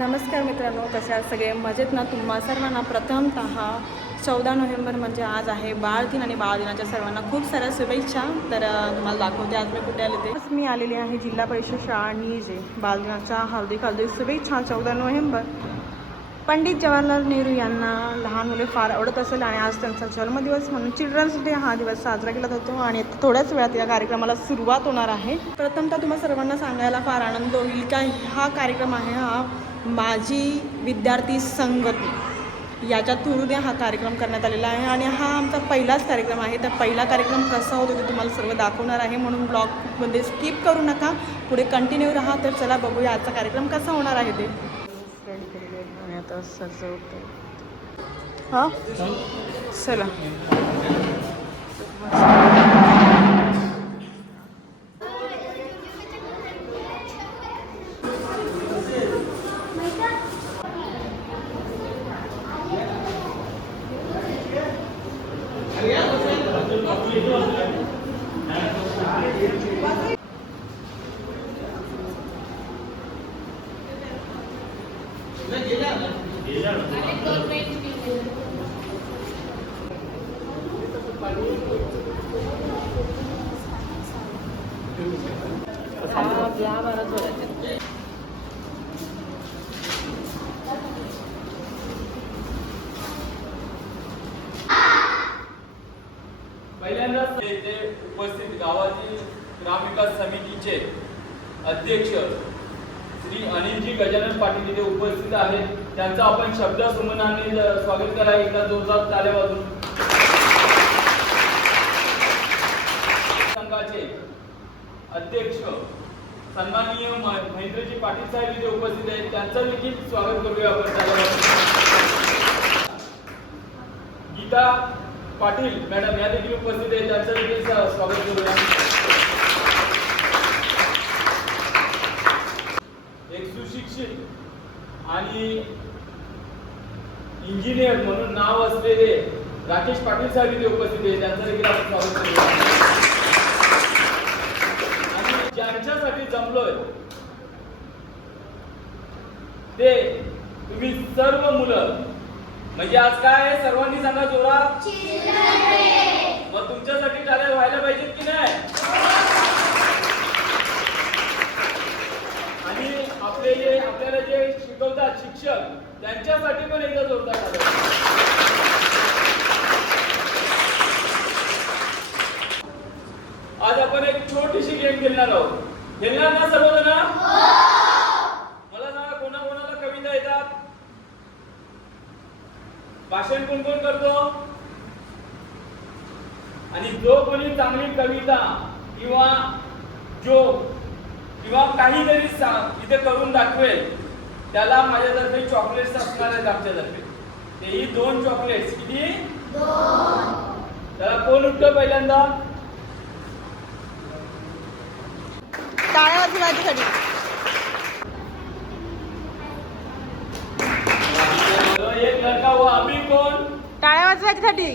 नमस्कार मित्रांनो कशा आहात सगळे? मजेत ना तुम्हा सर्वांना? प्रथमतः चौदा नोव्हेंबर म्हणजे आज आहे बाळदिन आणि बाळ दिनाच्या सर्वांना खूप साऱ्या शुभेच्छा. तर तुम्हाला दाखवते आज मी कुठे आले ते. आज मी आलेली आहे जिल्हा परिषद शाळा निजे. बाळदिनाच्या हार्दिक हार्दिक शुभेच्छा चौदा नोव्हेंबर. पंडित जवाहरलाल नेहरू यांना लहान मुले फार आवडत असेल आणि आज त्यांचा जन्मदिवस म्हणून चिल्ड्रन्स डे हा दिवस साजरा केला जातो आणि थोड्याच वेळात या कार्यक्रमाला सुरुवात होणार आहे. प्रथमतः तुम्हाला सर्वांना सांगायला फार आनंद होईल का हा कार्यक्रम आहे हा माझी विद्यार्थी संगती याच्या थ्रूने हा कार्यक्रम करण्यात आलेला आहे आणि हा आमचा पहिलाच कार्यक्रम आहे. तर पहिला कार्यक्रम कसा होतो ते तुम्हाला सर्व दाखवणार आहे. म्हणून ब्लॉगमध्ये स्किप करू नका. पुढे कंटिन्यू राहा तर चला बघूया आजचा कार्यक्रम कसा होणार आहे ते रेडी केलेले आहेत आणि आता सजवतो हां? चला. पहिल्यांदाच येथे उपस्थित गावातील ग्रामविकास समितीचे अध्यक्ष श्री अनिलजी गजानन पाटील इथे उपस्थित आहेत. त्यांचं आपण शब्द सुमनाने स्वागत करा एकदा जोरदार ताले वाजून संघाचे अध्यक्ष सन्माननीय महेंद्रजी पाटील साहेब इथे उपस्थित आहेत. त्यांचं देखील स्वागत करूया आपण गीता पाटील मॅडम या देखील उपस्थित आहेत. त्यांचं देखील स्वागत करूया. एक सुशिक्षित आणि इंजिनियर म्हणून नाव असलेले राकेश पाटील साहेब इथे उपस्थित आहेत त्यांचं देखील आपण स्वागत करूया. आणि ज्यांच्यासाठी जमलोय ते तुम्ही सर्व मुलं म्हणजे आज काय आहे? सर्वांनी सांगा जोरात. मग तुमच्यासाठी टाळ्या व्हायला पाहिजेत की नाही आणि आपले जे आपल्याला जे शिकवतात शिक्षक त्यांच्यासाठी पण एकदा जोरदार झालं आज आपण एक छोटीशी गेम खेळणार आहोत. खेळणार ना सर्वजण? मला सांगा कोणा कोणाला कविता येतात? भाषण कोण कोण करतो? आणि जो कोणी चांगली कविता किंवा जो किंवा काहीतरी इथे करून दाखवेल त्याला माझ्यातर्फे चॉकलेट्स असणार आहेत आमच्यातर्फे. तेही दोन चॉकलेट्स किती? त्याला कोण उठतं पहिल्यांदा? एक लड़का हुआ अभी कौन टाळ्या वाजवायच्यासाठी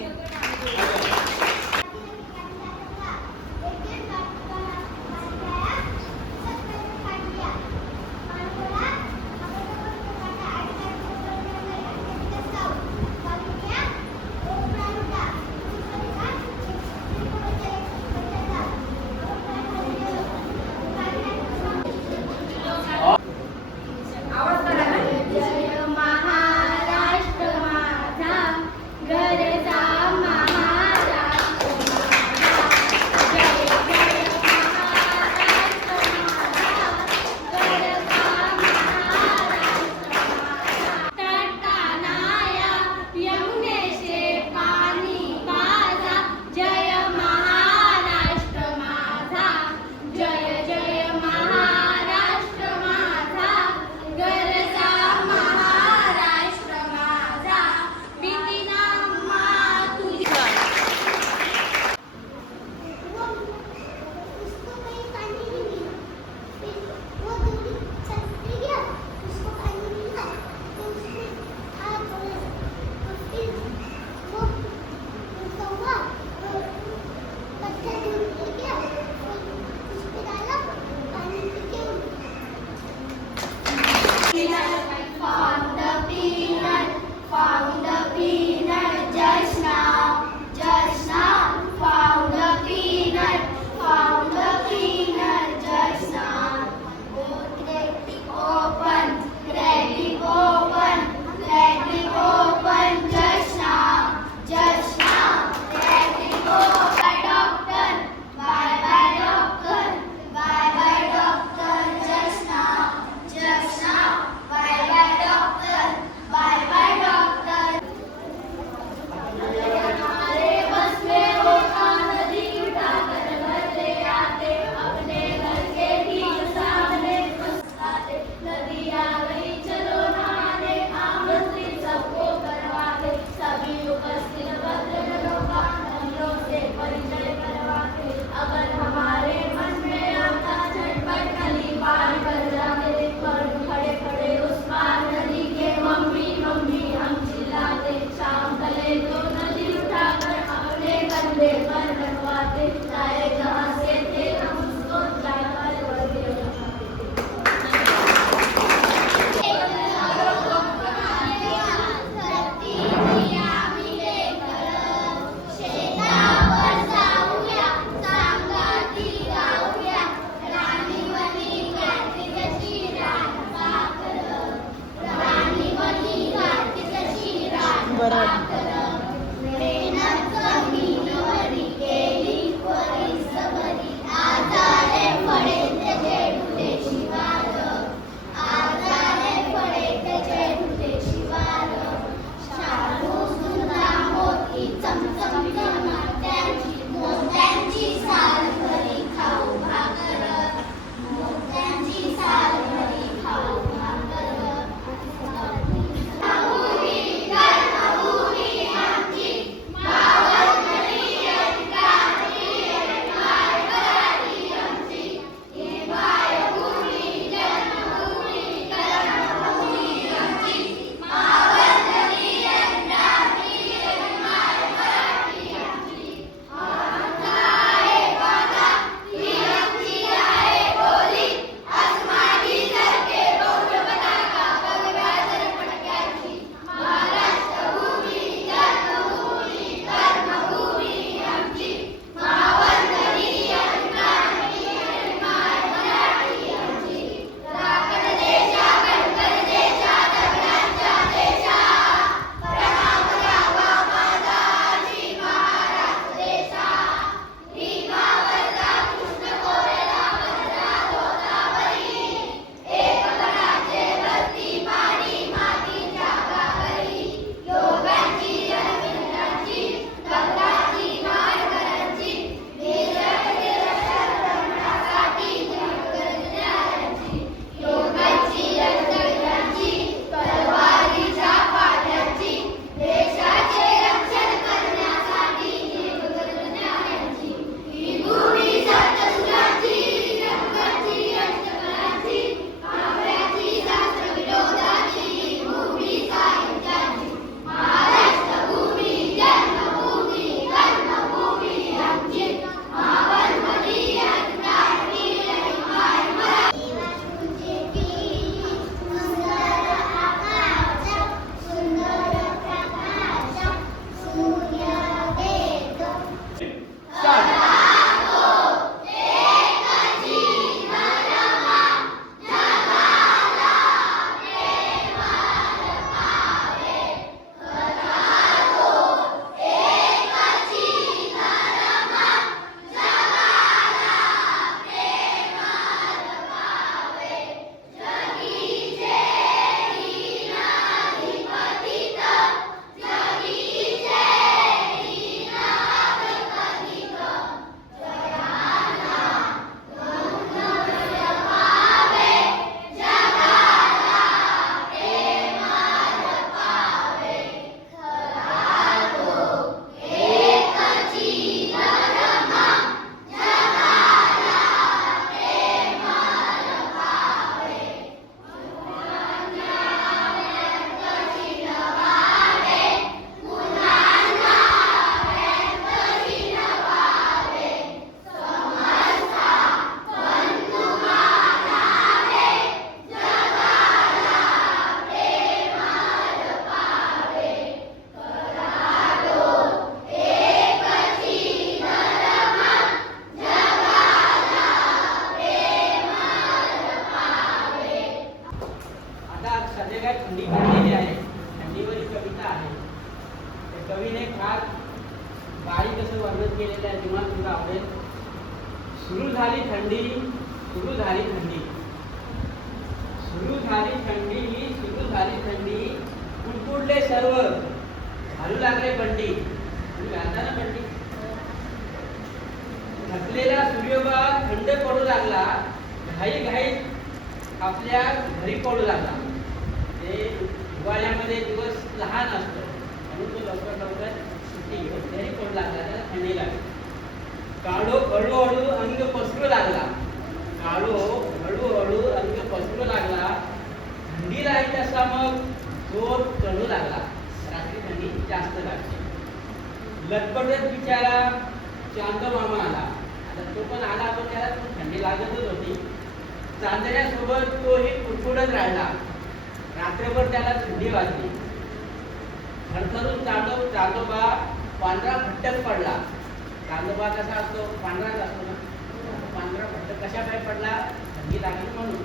सुरू झाली थंडी सुरू झाली थंडी. सुरू झाली थंडी सुरू झाली थंडी. कुडकुडले सर्व. घालू लागले बंडी. तुम्ही घालता ना बंडी? थकलेला सूर्यप्रकाश थंड पडू लागला. घाई घाई आपल्या घरी पडू लागला. ते हिवाळ्यामध्ये दिवस लहान असतो. म्हणून तो लवकर लवकर सुट्टी घेऊन घरी पडू लागला. त्याला थंडी लागली. काळो हळूहळू अंग पसरू लागला. काळो हळूहळू अंग पसरू लागला. थंडी राहील तसा मग जोर चढू लागला. रात्री थंडी जास्त लागते लटपटत बिचारा चांद मामा आला. आता तो पण आला पण त्याला थंडी लागतच होती. चांदण्यासोबत तोही कुडकुडत राहिला. रात्रभर त्याला थंडी वाजली. थरथरून चांदो चांदोबा पांढरा फट्टक पडला. कांदोबा कसा असतो? पांढराच असतो ना? पांढरा फक्त कशा काय पडला? थंडी लागली म्हणून.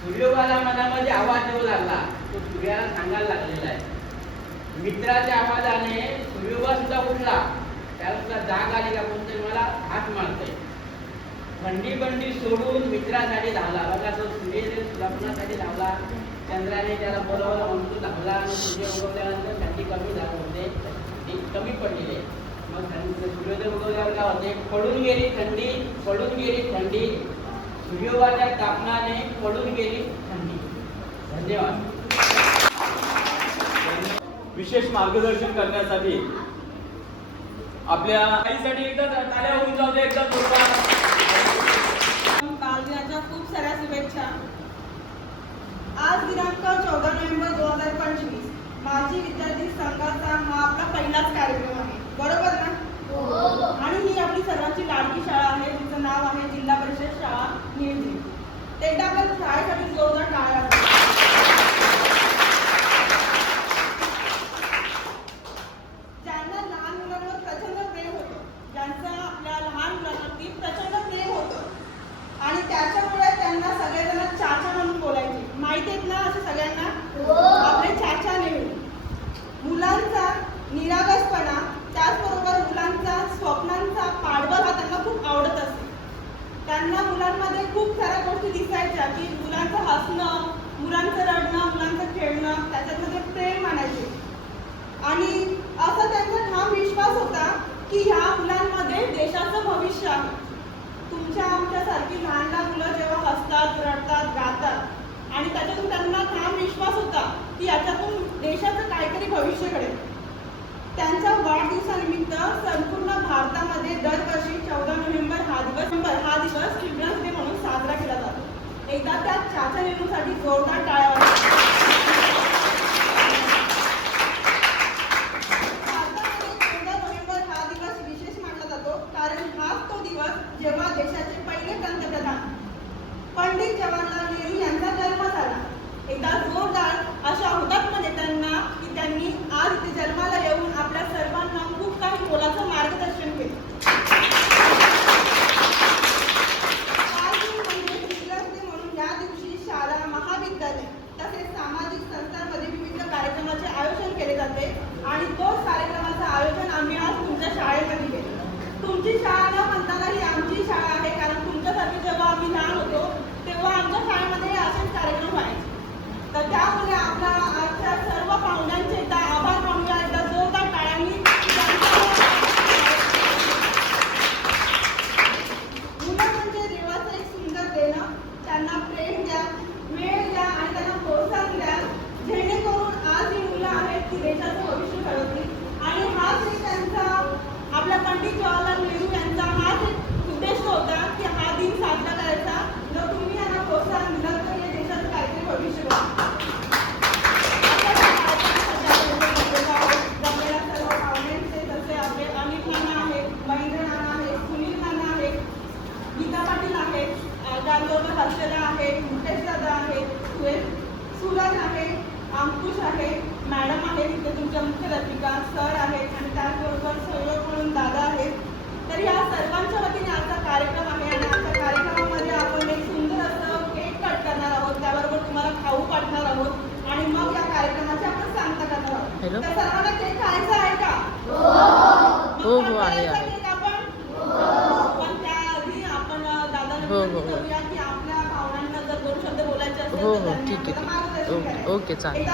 सूर्योबाला मनामध्ये आवाज येऊ लागला. तो सूर्याला सांगायला लागलेला आहे. मित्राच्या आवाजाने सूर्योबा सुद्धा उठला. त्याला सुद्धा जाग आली का कोणतरी मला? हात मारतोय. थंडी बंडी सोडून मित्रासाठी धावला. बघा तो सूर्यदेव लग्नासाठी धावला? चंद्राने त्याला बोलवलं म्हणून धावला. आणि सूर्य उगवल्यानंतर थंडी कमी झाली होते. कमी पडलेली आहे. मग सूर्योदय उगवल्यावर काय होते पडून गेली थंडी पडून गेली थंडी सूर्योगाच्या तापमाने पडून गेली थंडी धन्यवाद विशेष मार्गदर्शन करण्यासाठी आपल्या आईसाठी एकदा ताल्या होऊन जाऊ दे एकदा जोरदार. बालदिनाच्या खूप साऱ्या शुभेच्छा आज दिनांक चौदा नोव्हेंबर दोन हजार पंचवीस माजी विद्यार्थी संघाचा हा आपला पहिलाच कार्यक्रम आहे बरोबर ना आणि ही आपली सर्वांची लाडकी शाळा आहे तिचं नाव आहे जिल्हा परिषद शाळा निळजी एकदा आपण शाळेसाठी जोरदार टाळ्या वाजवू. ज्यांना लहान मुलांवर प्रचंड प्रेम होतं ज्यांचं आपल्या लहान मुलांवरती प्रचंड प्रेम होतं आणि त्याच्यामुळे त्यांना सगळेजण चाचा म्हणून बोलायचे माहिती आहेत ना असं सगळ्यांना आपले चाचा नेहमी मुलांचा निरागसपणा त्याचबरोबर मुलांचा स्वप्नांचा पाठबळ हा त्यांना खूप आवडत असे त्यांना मुलांमध्ये खूप साऱ्या गोष्टी दिसायच्या की मुलांचं हसणं मुलांचं रडणं मुलांचं खेळणं त्याच्यामध्ये प्रेम मानायचे आणि असा त्यांचा ठाम विश्वास होता की ह्या मुलांमध्ये देशाचं भविष्य आहे तुमच्या आमच्यासारखी लहान लहान मुलं जेव्हा हसतात रडतात गातात आणि त्याच्यातून त्यांना ठाम विश्वास होता की याच्यातून देशाचं काहीतरी भविष्य घडेल. त्यांच्या वाढदिवसानिमित्त संपूर्ण भारतामध्ये दरवर्षी चौदा नोव्हेंबर हा दिवस हा दिवस चिल्ड्रन्स डे म्हणून साजरा केला जातो. एकदा त्या चाचा नेहरूसाठी जोरदार टाळ्या भारतामध्ये चौदा नोव्हेंबर हा दिवस विशेष मानला जातो कारण हाच तो दिवस जेव्हा देशाचे पहिले पंतप्रधान पंडित जवाहरलाल नेहरू यांचा जन्म झाला. एकदा जोरदार अशा हुतात्मा नेत्यांना की त्यांनी आज इथे जन्माला येऊन आपल्या सर्वांना खूप काही मोलाचं मार्गदर्शन केलं. म्हणजे म्हणून या दिवशी शाळा महाविद्यालय तसेच सामाजिक संस्थांमध्ये विविध कार्यक्रमाचे आयोजन केले जाते आणि तोच कार्यक्रमाचं आयोजन आम्ही आज तुमच्या शाळेमध्ये केलं. तुमची शाळा न म्हणताना ही आमची शाळा आहे कारण तुमच्यासाठी जेव्हा आम्ही लहान होतो तेव्हा आमच्या शाळेमध्ये हे असेच कार्यक्रम व्हायचे. तर त्यामुळे आपला आजच्या सर्व पाहुण्या आंदोलन हर्षदा आहे मुकेश दादा आहे सुरेश आहे अंकुश आहे मॅडम आहे तिथे तुमच्या मुख्य मुख्याध्यापिका सर आहेत आणि त्याचबरोबर सहयोग म्हणून दादा आहेत. तर या सर्वांच्या वतीने आजचा कार्यक्रम आहे आणि आजच्या कार्यक्रमामध्ये आपण एक सुंदर असं केक कट करणार आहोत. त्याबरोबर तुम्हाला खाऊ पाठणार आहोत. आणि मग या कार्यक्रमाची आपण सांगता करणार आहोत. तर सर्वांना केक खायचा आहे का? हो. हो, हो आहे आपण? हो. त्याआधी आपण दादा हो, हो हो ठीक आहे ओके ओके चालेल.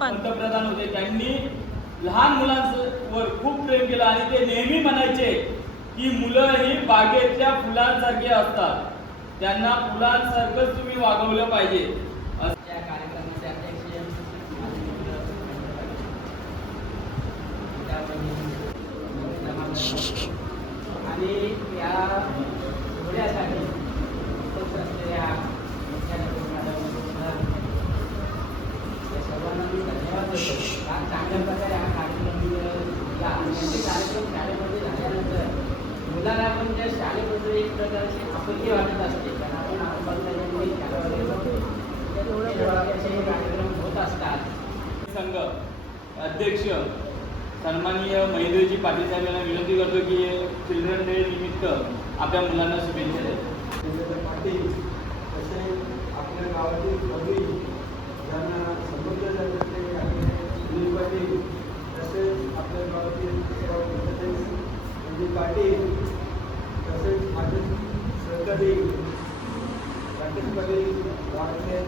पंतप्रधान होते त्यांनी लहान मुलांवर खूप प्रेम केलं आणि ते नेहमी म्हणायचे की मुलं ही बागेतल्या फुलांसारखी असतात. त्यांना फुलांसारखंच तुम्ही वागवलं पाहिजे असं या कार्यक्रमाचे अध्यक्ष माझे मित्र त्यापैकी आणि या सोहळ्यासाठी उपस्थित असलेल्या मुख्याध्यापक मॅडम, सर, या सर्वांना मी धन्यवाद देतो फार चांगल्या प्रकारे हा कार्यक्रम झाला आणि असे कार्यक्रम शाळेमध्ये झाल्यानंतर मुलांना पण त्या शाळेबद्दल एक वाटत असते कारण आजूबाजूला कार्यक्रम होत असतात संघ अध्यक्ष सन्माननीय महेंद्रजी पाटील साहेब यांना विनंती करतो की चिल्ड्रन डे निमित्त आपल्या मुलांना शुभेच्छा द्या. पाटील तसेच आपल्या गावातील कवी ज्यांना समजलं जात असते आपले सुनील पाटील तसेच आपल्या गावातील म्हणजे पाटील तसेच माझे सहकारी राकेश पाटील वाडके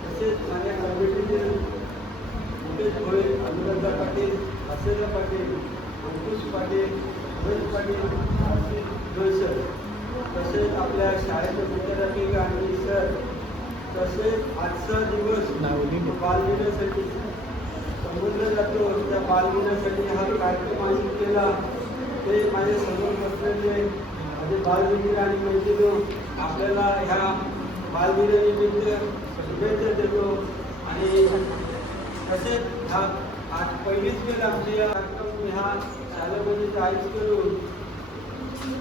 तसेच माझ्या कमिटीतील मुकेश भोळे अनुराधा पाटील हसेला पाटील अंकुश पाटील सुरेश पाटील आशिष जोईसर तसेच आपल्या शाळेचे विद्यार्थी आणि सर तसेच आजचा दिवस बालदिनासाठी संबोधला जातो त्या बालदिनासाठी हा कार्यक्रम आयोजित केला. ते माझे समोर बसलेले म्हणजे बालमित्र आणि देऊन हो, आपल्याला ह्या बालदिनानिमित्त शुभेच्छा देतो. आणि तसेच हा आज पहिलीच वेळ आमचे कार्यक्रम ह्या शाळेमध्ये आयोजित करून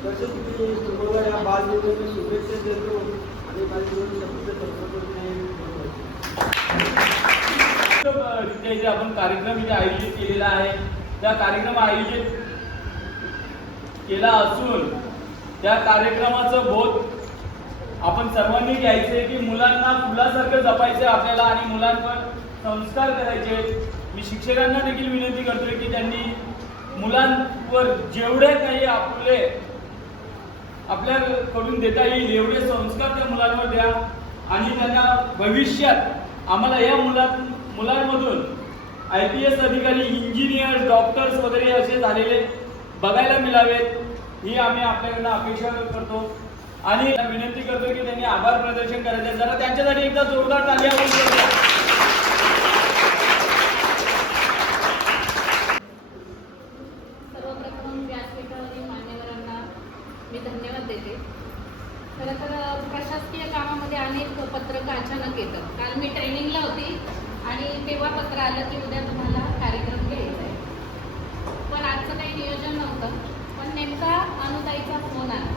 तसेच मी तुम्हाला या बालदिनाच्या शुभेच्छा देतो आणि माझे शब्द रित्या इथे आपण कार्यक्रम इथे आयोजित केलेला आहे त्या कार्यक्रम आयोजित केला असून त्या कार्यक्रमाचं बोध आपण सर्वांनी घ्यायचे की मुलांना फुलासारखं जपायचं आपल्याला आणि मुलांवर संस्कार करायचे. मी शिक्षकांना देखील विनंती करतोय की त्यांनी मुलांवर जेवढे काही आपले आपल्याकडून देता येईल एवढे संस्कार त्या मुलांवर द्या. आणि त्यांना भविष्यात आम्हाला या मुलां मुलांमधून आय पी एस अधिकारी इंजिनियर डॉक्टर्स वगैरे असे झालेले बघायला मिळावेत. ही आम्ही आपल्याकडनं अपेक्षा करतो. आणि विनंती करतो की त्यांनी आभार प्रदर्शन करायचं जरा त्यांच्यासाठी एकदा जोरदार ताली आपण करूया. सर्वप्रथम व्यासपीठावरील मान्यवरांना मी धन्यवाद देते खरं तर प्रशासकीय कामामध्ये अनेक पत्रकं अचानक येतं काल मी ट्रेनिंगला होती आणि तेव्हा पत्र आलं की उद्या तुम्हाला कार्यक्रम घ्यायचा आहे पण आजचं काही नियोजन नव्हतं पण नेमका अनुताईचा फोन आला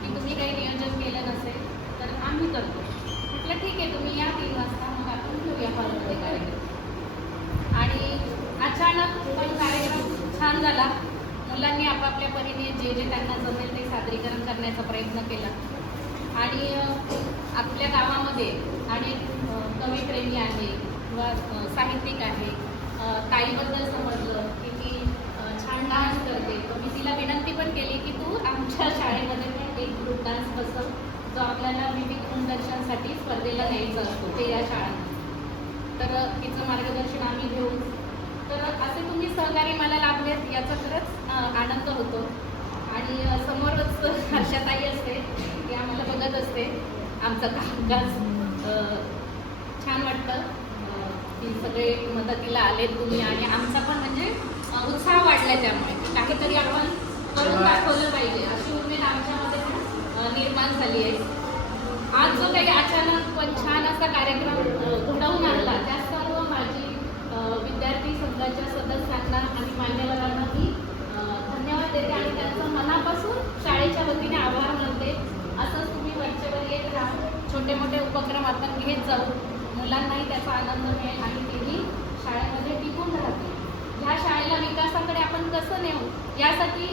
की तुम्ही काही नियोजन केलं नसेल तर आम्ही करतो म्हटलं ठीक आहे तुम्ही या तीन वाजता मग आपण घेऊया हॉलमध्ये कार्यक्रम आणि अचानक पण कार्यक्रम छान झाला. मुलांनी आपापल्या परीने जे जे त्यांना जमेल ते सादरीकरण करण्याचा प्रयत्न केला. आणि आपल्या गावामध्ये अनेक कवीप्रेमी आहे किंवा साहित्यिक आहे ताईबद्दल समजलं की ती छान डान्स करते. तर मी तिला विनंती पण केली की तू आमच्या शाळेमध्ये पण एक ग्रुप डान्स बसव जो आपल्याला विविध गुणदर्शनसाठी स्पर्धेला न्यायचा असतो. ते या शाळांना तर तिचं मार्गदर्शन आम्ही घेऊन तर असे तुम्ही सहकारी मला लाभलेत याचा खरंच आनंद होतो. आणि समोरच हर्षाताई असते ती आम्हाला बघत असते. आमचं कामकाज छान वाटतं. की सगळे मदतीला आलेत तुम्ही आणि आमचा पण म्हणजे उत्साह वाढला त्यामुळे. काहीतरी आपण करून दाखवलं पाहिजे. अशी उमेद आमच्यामध्ये पण निर्माण झाली आहे. आज जो काही अचानक पण छान असा कार्यक्रम घडवून आणला त्या विद्यार्थी सदस्यांना आणि मान्यवरांना मी धन्यवाद देते आणि त्यांचं मनापासून शाळेच्या वतीने आभार मानते. असंच तुम्ही वरचेवर येत राहा. छोटे मोठे उपक्रम आपण घेत जाऊ. मुलांनाही त्याचा आनंद मिळेल आणि तेही शाळेमध्ये टिकून राहतील. ह्या शाळेला विकासाकडे आपण कसं नेऊ? यासाठी